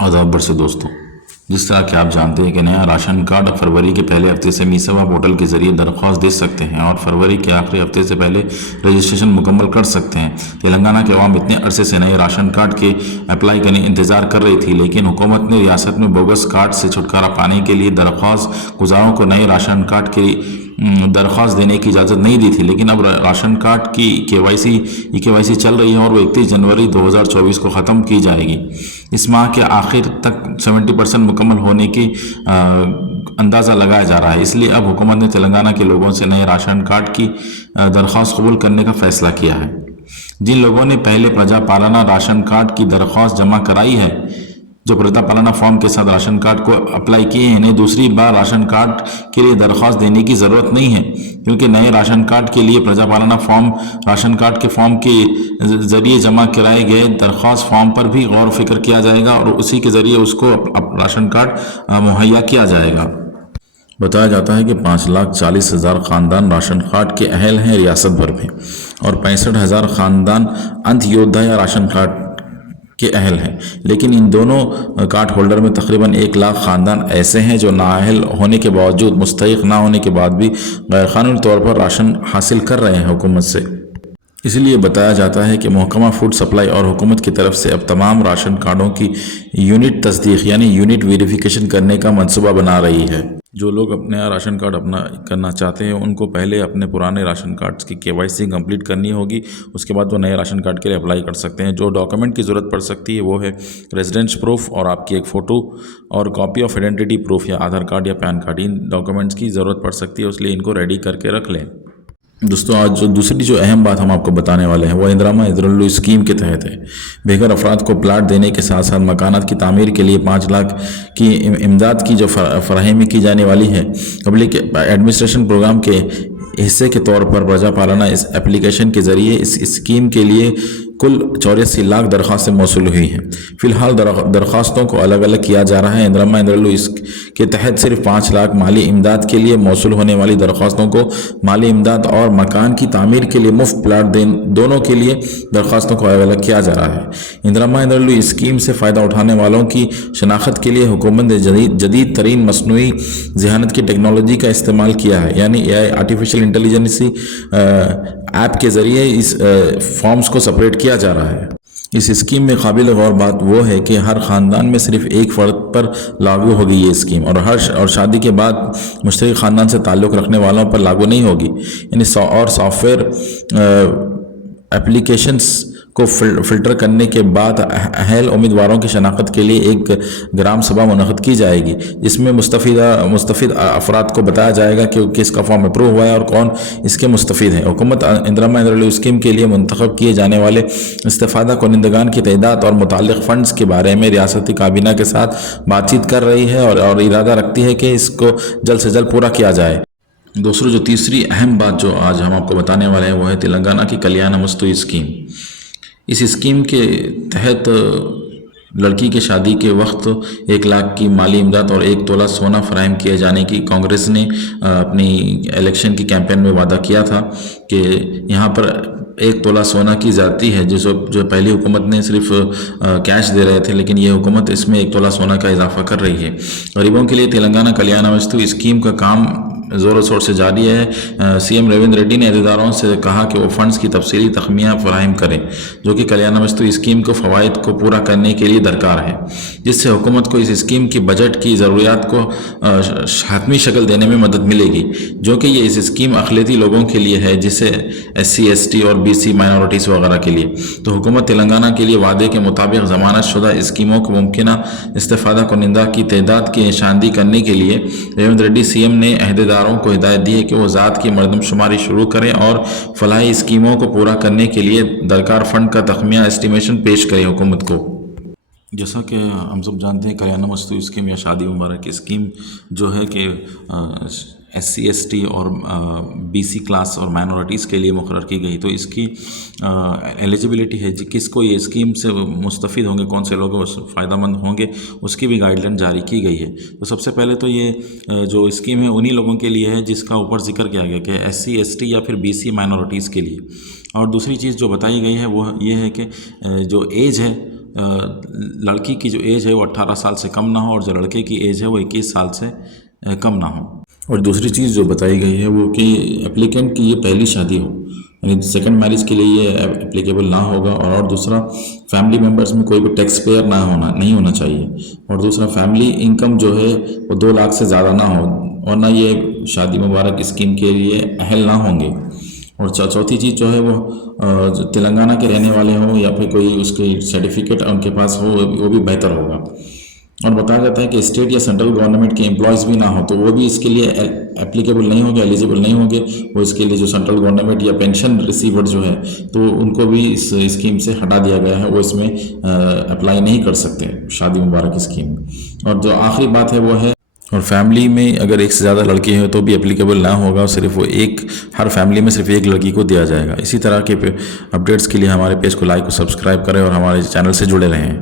आदाब बरसे दोस्तों, जिस तरह कि आप जानते हैं कि नया राशन कार्ड फरवरी के पहले हफ्ते से मीसेवा पोर्टल के जरिए दरख्वास्त दे सकते हैं और फरवरी के आखिरी हफ्ते से पहले रजिस्ट्रेशन मुकम्मल कर सकते हैं। तेलंगाना के अवाम इतने अरसे से नए राशन कार्ड के अप्लाई करने इंतजार कर रही थी, लेकिन हुकूमत ने रियासत में बोगस कार्ड से छुटकारा पाने के लिए दरख्वास्त गुजारों को नए राशन कार्ड के दरख्वास्त देने की इजाज़त नहीं दी थी। लेकिन अब राशन कार्ड की केवाईसी चल रही है और वो 31 जनवरी 2024 को ख़त्म की जाएगी। इस माह के आखिर तक 70% मुकम्मल होने की अंदाज़ा लगाया जा रहा है। इसलिए अब हुकूमत ने तेलंगाना के लोगों से नए राशन कार्ड की दरख्वास्त कबूल करने का फैसला किया है। जिन लोगों ने पहले प्रजा पालना राशन कार्ड की दरख्वास्त जमा कराई है, जो प्रजा पालना फॉर्म के साथ राशन कार्ड को अप्लाई किए हैं, इन्हें दूसरी बार राशन कार्ड के लिए दरख्वास्त देने की ज़रूरत नहीं है, क्योंकि नए राशन कार्ड के लिए प्रजा पालना फॉर्म राशन कार्ड के फॉर्म के ज़रिए जमा कराए गए दरख्वास्त फॉर्म पर भी गौर फिक्र किया जाएगा और उसी के ज़रिए उसको राशन कार्ड मुहैया किया जाएगा। बताया जाता है कि 5,40,000 ख़ानदान राशन कार्ड के अहल हैं रियासत भर में और 65,000 ख़ानदान अंत्योदय या राशन कार्ड के अहल हैं। लेकिन इन दोनों कार्ड होल्डर में तकरीबन 1 लाख ख़ानदान ऐसे हैं जो नाअहल होने के बावजूद, मुस्तहिक़ ना होने के बाद भी गैरकानूनी तौर पर राशन हासिल कर रहे हैं हुकूमत से। इसलिए बताया जाता है कि महकमा फूड सप्लाई और हुकूमत की तरफ से अब तमाम राशन कार्डों की यूनिट तस्दीक यानी यूनिट वेरिफिकेशन करने का मनसूबा बना रही है। जो लोग अपने राशन कार्ड अपना करना चाहते हैं उनको पहले अपने पुराने राशन कार्ड्स की केवाईसी कंप्लीट करनी होगी, उसके बाद वो नए राशन कार्ड के लिए अप्लाई कर सकते हैं। जो डॉक्यूमेंट की ज़रूरत पड़ सकती है वो है रेजिडेंस प्रूफ और आपकी एक फ़ोटो और कॉपी ऑफ आइडेंटिटी प्रूफ या आधार कार्ड या पैन कार्ड। इन डॉक्यूमेंट्स की ज़रूरत पड़ सकती है, इसलिए इनको रेडी करके रख लें। दोस्तों, आज दूसरी जो अहम बात हम आपको बताने वाले हैं वो इंदिरा इजरुल्लू स्कीम के तहत है। बेघर अफराद को प्लाट देने के साथ साथ मकानात की तामीर के लिए 5 लाख की इमदाद की जो फराहमी की जाने वाली है, पब्लिक एडमिनिस्ट्रेशन प्रोग्राम के हिस्से के तौर पर प्रजा पालना इस एप्लीकेशन के ज़रिए इस स्कीम के लिए कुल 84 लाख दरख्वास्तें मौसूल हुई हैं। फ़िलहाल दरख्वास्तों को अलग अलग किया जा रहा है। इंदिरा इजरुल्लू इसके तहत सिर्फ 5 लाख माली इमदाद के लिए मौसूल होने वाली दरख्वास्तों को माली इमदाद और मकान की तामीर के लिए मुफ्त प्लाट दोनों के लिए दरख्वास्तों को अलग अलग किया जा रहा है। इंदिरा इजरुल्लू स्कीम से फ़ायदा उठाने वालों की शनाख्त के लिए हुकूमत ने जदीद तरीन मसनूई ज़हानत की टेक्नोलॉजी का इस्तेमाल किया है, यानी AI आर्टिफिशियल इंटेलिजेंस ऐप के ज़रिए इस फॉर्म्स को सेपरेट किया जा रहा है। इस स्कीम में काबिल गौर बात वो है कि हर ख़ानदान में सिर्फ एक फ़र्द पर लागू होगी ये स्कीम और शादी के बाद मुश्तरक ख़ानदान से ताल्लुक़ रखने वालों पर लागू नहीं होगी। यानी सॉफ्टवेयर एप्लीकेशंस को फ़िल्टर करने के बाद अहल उम्मीदवारों की शनाख्त के लिए एक ग्राम सभा मुनक़्क़िद की जाएगी, जिसमें मुस्तफ़िद अफराद को बताया जाएगा कि किसका फॉर्म अप्रूव हुआ है और कौन इसके मुस्तफ़िद हैं। हुकूमत इंदिरा इजरुल्लू स्कीम के लिए मुंतखब किए जाने वाले इस्तेफ़ादा कुनिंदगान की तादाद और मुताल्लिक़ फ़ंड्स के बारे में रियासती काबीना के साथ बातचीत कर रही है और इरादा रखती है कि इसको जल्द से जल्द पूरा किया जाए। दूसरी जो तीसरी अहम बात जो आज हम आपको बताने वाले हैं वो है तेलंगाना की कल्याणमस्तु स्कीम। इस स्कीम के तहत लड़की के शादी के वक्त 1 लाख की माली इमदाद और 1 तोला सोना फराहम किए जाने की कांग्रेस ने अपनी इलेक्शन की कैंपेन में वादा किया था कि यहाँ पर 1 तोला सोना की ज़्यादती है, जो पहली हुकूमत ने सिर्फ कैश दे रहे थे, लेकिन ये हुकूमत इसमें 1 तोला सोना का इजाफा कर रही है। गरीबों के लिए तेलंगाना कल्याणमस्तु स्कीम का काम ज़ोरों शोर से जारी है। CM रेवंत रेड्डी ने अहदेदारों से कहा कि वो फ़ंड्स की तफसीली तखमिया फराहम करें जो कि कल्याणमस्तु स्कीम को फ़वाइद को पूरा करने के लिए दरकार है, जिससे हुकूमत को इस स्कीम की बजट की ज़रूरियात को हातमी शक्ल देने में मदद मिलेगी, जो कि ये इस स्कीम अक़लियती लोगों के लिए है, जिसे SC ST और BC माइनॉरिटीज़ वगैरह के लिए। तो हुकूमत तेलंगाना के लिए वादे के मुताबिक ज़मानत शुदा स्कीमों को मुमकिना इस्तेफ़ादा कुनिंदा की तादाद की निशानदी करने के लिए रेवंत रेड्डी CM ने अहदेदार को हिदायत दी है कि वो ज़ात की मरदमशुमारी शुरू करें और फलाही स्कीमों को पूरा करने के लिए दरकार फंड का तखमिया एस्टिमेशन पेश करें हुकूमत को। जैसा कि हम सब जानते हैं, कल्याणमस्तु स्कीम या शादी मुबारक स्कीम जो है कि SC ST और BC क्लास और माइनॉरिटीज़ के लिए मुकर्रर की गई। तो इसकी एलिजिबिलिटी है जी, किसको ये स्कीम से मुस्तफ़िद होंगे, कौन से लोग फ़ायदेमंद होंगे, उसकी भी गाइडलाइन जारी की गई है। तो सबसे पहले तो ये जो स्कीम है उन्हीं लोगों के लिए है जिसका ऊपर जिक्र किया गया कि SC ST या फिर BC माइनॉरिटीज़ के लिए। और दूसरी चीज़ जो बताई गई है वो ये है कि जो एज है लड़की की जो एज है वो 18 साल से कम ना हो और जो लड़के की एज है वो 21 साल से कम ना हो। और दूसरी चीज़ जो बताई गई है वो कि एप्लीकेंट की ये पहली शादी हो, यानी सेकंड मैरिज के लिए ये एप्लीकेबल ना होगा। और दूसरा, फैमिली मेम्बर्स में कोई भी टैक्स पेयर नहीं होना चाहिए। और दूसरा, फैमिली इनकम जो है वो 2 लाख से ज़्यादा ना हो, और ना ये शादी मुबारक स्कीम के लिए अहल ना होंगे। और चौथी चीज़ जो है वो जो तेलंगाना के रहने वाले हों या फिर कोई उसकी सर्टिफिकेट उनके पास हो, वो भी बेहतर होगा। और बताया जाता है कि स्टेट या सेंट्रल गवर्नमेंट के एम्प्लॉयज़ भी ना हो तो वो भी इसके लिए एप्लीकेबल नहीं होंगे, एलिजिबल नहीं होंगे। वो इसके लिए जो सेंट्रल गवर्नमेंट या पेंशन रिसीवर जो है तो उनको भी इस स्कीम से हटा दिया गया है, वो इसमें अप्लाई नहीं कर सकते शादी मुबारक स्कीम में। और जो आखिरी बात है वो है, और फैमिली में अगर एक से ज़्यादा लड़की है तो भी एप्लीकेबल ना होगा, सिर्फ वो हर फैमिली में सिर्फ एक लड़की को दिया जाएगा। इसी तरह के अपडेट्स के लिए हमारे पेज को लाइक और सब्सक्राइब करें और हमारे चैनल से जुड़े रहें।